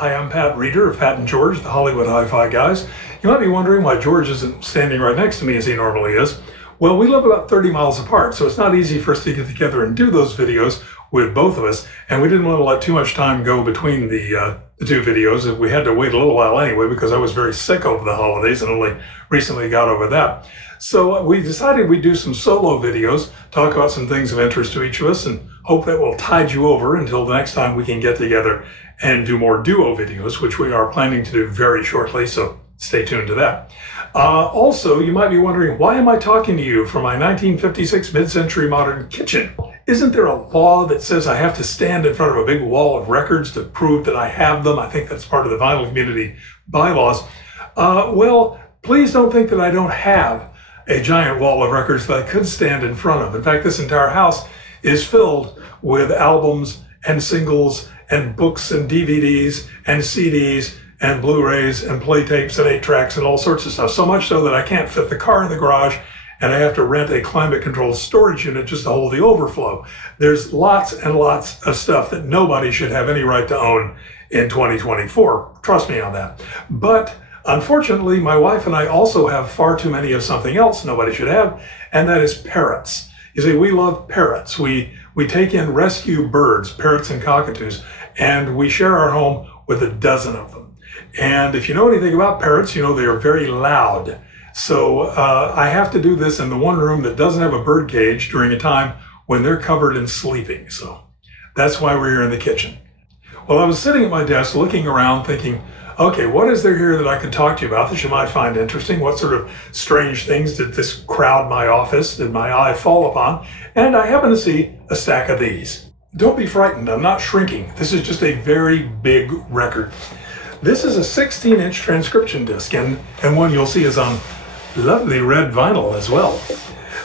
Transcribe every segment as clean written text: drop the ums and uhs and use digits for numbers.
Hi, I'm Pat Reeder of Pat and George, the Hollywood Hi-Fi guys. You might be wondering why George isn't standing right next to me as he normally is. Well, we live about 30 miles apart, so it's not easy for us to get together and do those videos with both of us, and we didn't want to let too much time go between the two videos. We had to wait a little while anyway because I was very sick over the holidays and only recently got over that. So we decided we'd do some solo videos, talk about some things of interest to each of us, and hope that will tide you over until the next time we can get together and do more duo videos, which we are planning to do very shortly, so stay tuned to that. Also, you might be wondering, why am I talking to you from my 1956 mid-century modern kitchen? Isn't there a law that says I have to stand in front of a big wall of records to prove that I have them? I think that's part of the vinyl community bylaws. Well, please don't think that I don't have a giant wall of records that I could stand in front of. In fact, this entire house is filled with albums and singles and books and DVDs and CDs and Blu-rays and play tapes and 8-tracks and all sorts of stuff. So much so that I can't fit the car in the garage and I have to rent a climate-controlled storage unit just to hold the overflow. There's lots and lots of stuff that nobody should have any right to own in 2024. Trust me on that. But unfortunately, my wife and I also have far too many of something else nobody should have, and that is parrots. You see, we love parrots. We take in rescue birds, parrots and cockatoos, and we share our home with a dozen of them. And if you know anything about parrots, you know they are very loud. So I have to do this in the one room that doesn't have a bird cage during a time when they're covered and sleeping. So that's why we're here in the kitchen. Well, I was sitting at my desk looking around thinking, okay, what is there here that I could talk to you about that you might find interesting? What sort of strange things did this crowd my office, did my eye fall upon? And I happen to see a stack of these. Don't be frightened, I'm not shrinking. This is just a very big record. This is a 16-inch transcription disc, and one you'll see is on lovely red vinyl as well.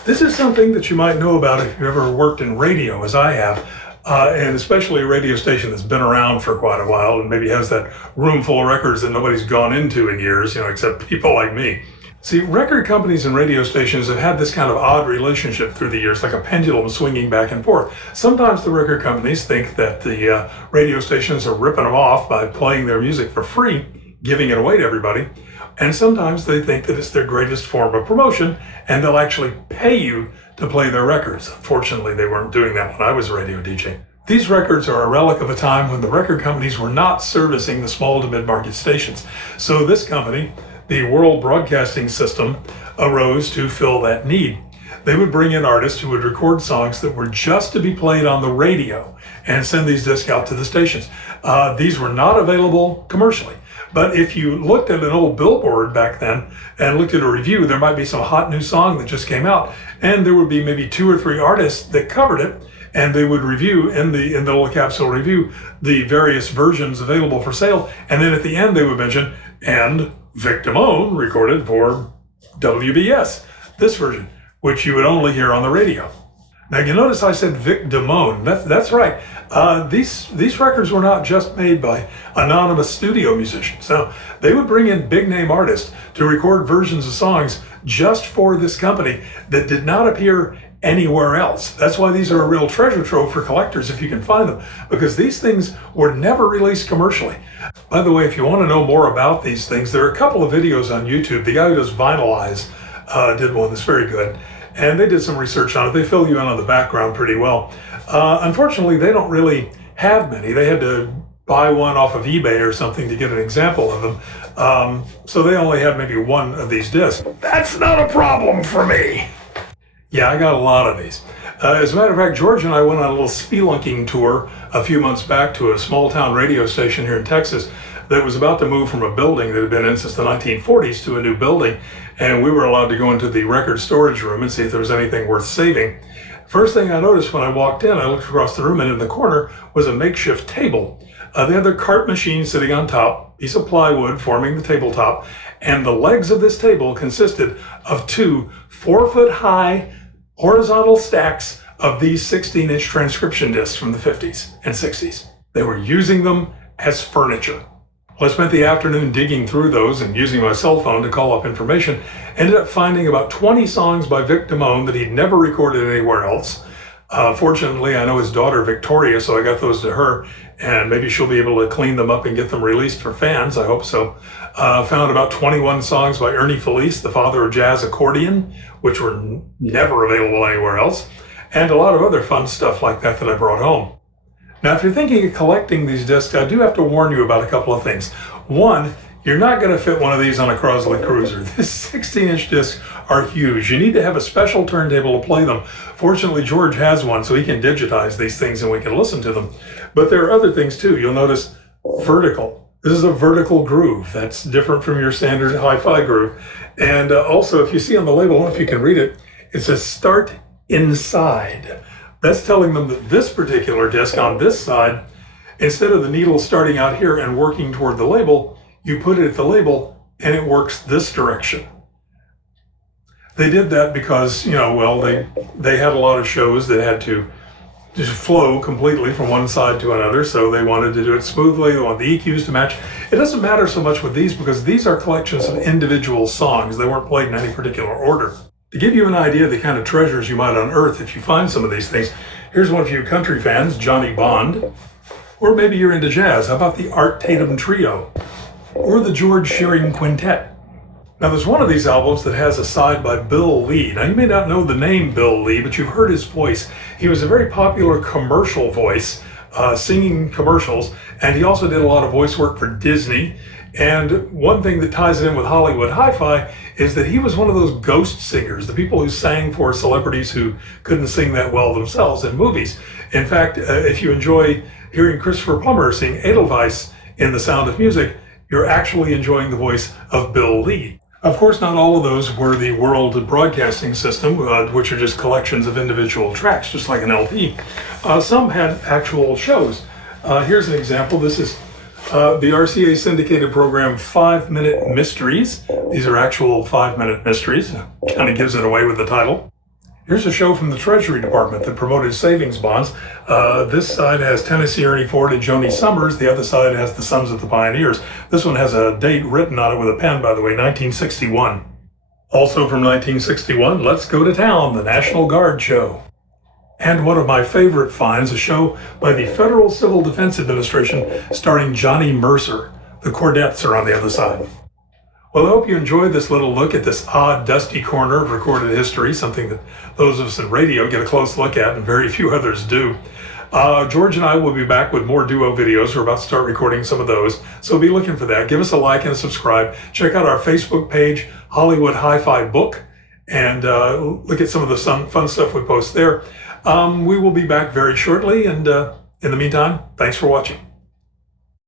This is something that you might know about if you've ever worked in radio, as I have. And especially a radio station that's been around for quite a while and maybe has that room full of records that nobody's gone into in years, except people like me. See, record companies and radio stations have had this kind of odd relationship through the years, like a pendulum swinging back and forth. Sometimes the record companies think that the radio stations are ripping them off by playing their music for free, giving it away to everybody. And sometimes they think that it's their greatest form of promotion and they'll actually pay you to play their records. Unfortunately, they weren't doing that when I was a radio DJ. These records are a relic of a time when the record companies were not servicing the small to mid-market stations. So this company, the World Broadcasting System, arose to fill that need. They would bring in artists who would record songs that were just to be played on the radio and send these discs out to the stations. These were not available commercially. But if you looked at an old billboard back then and looked at a review, there might be some hot new song that just came out, and there would be maybe 2 or 3 artists that covered it, and they would review in the little capsule review the various versions available for sale, and then at the end they would mention, and Vic Damone recorded for WBS, this version, which you would only hear on the radio. Now you notice I said Vic Damone. That's right. These records were not just made by anonymous studio musicians. Now, they would bring in big name artists to record versions of songs just for this company that did not appear anywhere else. That's why these are a real treasure trove for collectors if you can find them, because these things were never released commercially. By the way, if you want to know more about these things, there are a couple of videos on YouTube. The guy who does Vinylize did one that's very good. And they did some research on it. They fill you in on the background pretty well. Unfortunately, they don't really have many. They had to buy one off of eBay or something to get an example of them. So they only have maybe one of these discs. That's not a problem for me. Yeah, I got a lot of these. As a matter of fact, George and I went on a little spelunking tour a few months back to a small town radio station here in Texas that was about to move from a building that had been in since the 1940s to a new building, and we were allowed to go into the record storage room and see if there was anything worth saving. First thing I noticed when I walked in, I looked across the room, and in the corner was a makeshift table. They had their cart machine sitting on top, piece of plywood forming the tabletop, and the legs of this table consisted of 2 4-foot-high horizontal stacks of these 16-inch transcription discs from the 50s and 60s. They were using them as furniture. Well, I spent the afternoon digging through those and using my cell phone to call up information. Ended up finding about 20 songs by Vic Damone that he'd never recorded anywhere else. Fortunately, I know his daughter Victoria, so I got those to her. and maybe she'll be able to clean them up and get them released for fans. I hope so. Found about 21 songs by Ernie Felice, the father of jazz accordion, which were never available anywhere else, and a lot of other fun stuff like that I brought home. Now, if you're thinking of collecting these discs, I do have to warn you about a couple of things. One, you're not going to fit one of these on a Crosley Cruiser. These 16-inch discs are huge. You need to have a special turntable to play them. Fortunately, George has one, so he can digitize these things and we can listen to them. But there are other things too. You'll notice vertical. This is a vertical groove. That's different from your standard hi-fi groove. And also, if you see on the label, I don't know if you can read it, it says start inside. That's telling them that this particular disc on this side, instead of the needle starting out here and working toward the label, you put it at the label and it works this direction. They did that because, well, they had a lot of shows that had to just flow completely from one side to another, so they wanted to do it smoothly. They want the EQs to match. It doesn't matter so much with these because these are collections of individual songs. They weren't played in any particular order. To give you an idea of the kind of treasures you might unearth if you find some of these things, here's one for you country fans, Johnny Bond. Or maybe you're into jazz. How about the Art Tatum Trio? Or the George Shearing Quintet? Now, there's one of these albums that has a side by Bill Lee. Now, you may not know the name Bill Lee, but you've heard his voice. He was a very popular commercial voice, singing commercials, and he also did a lot of voice work for Disney. And one thing that ties it in with Hollywood Hi-Fi is that he was one of those ghost singers, the people who sang for celebrities who couldn't sing that well themselves in movies. In fact, if you enjoy hearing Christopher Plummer sing Edelweiss in The Sound of Music, you're actually enjoying the voice of Bill Lee. Of course, not all of those were the World Broadcasting System, which are just collections of individual tracks, just like an LP. Some had actual shows. Here's an example. This is the RCA syndicated program 5-Minute Mysteries. These are actual 5-minute mysteries. Kind of gives it away with the title. Here's a show from the Treasury Department that promoted savings bonds. This side has Tennessee Ernie Ford and Joni Summers. The other side has the Sons of the Pioneers. This one has a date written on it with a pen, by the way, 1961. Also from 1961, Let's Go to Town, the National Guard show. And one of my favorite finds, a show by the Federal Civil Defense Administration starring Johnny Mercer. The Cordettes are on the other side. Well, I hope you enjoyed this little look at this odd, dusty corner of recorded history, something that those of us in radio get a close look at and very few others do. George and I will be back with more duo videos. We're about to start recording some of those, so be looking for that. Give us a like and a subscribe. Check out our Facebook page, Hollywood Hi-Fi Book, and look at some of the fun stuff we post there. We will be back very shortly, and in the meantime, thanks for watching.